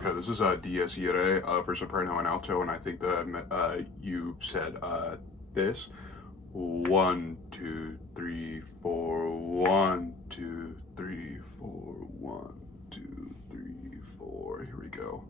Okay, this is Dies Irae for soprano and alto, and I think that you said this. 1, 2, 3, 4. 1, 2, 3, 4. 1, 2, 3, 4. Here we go.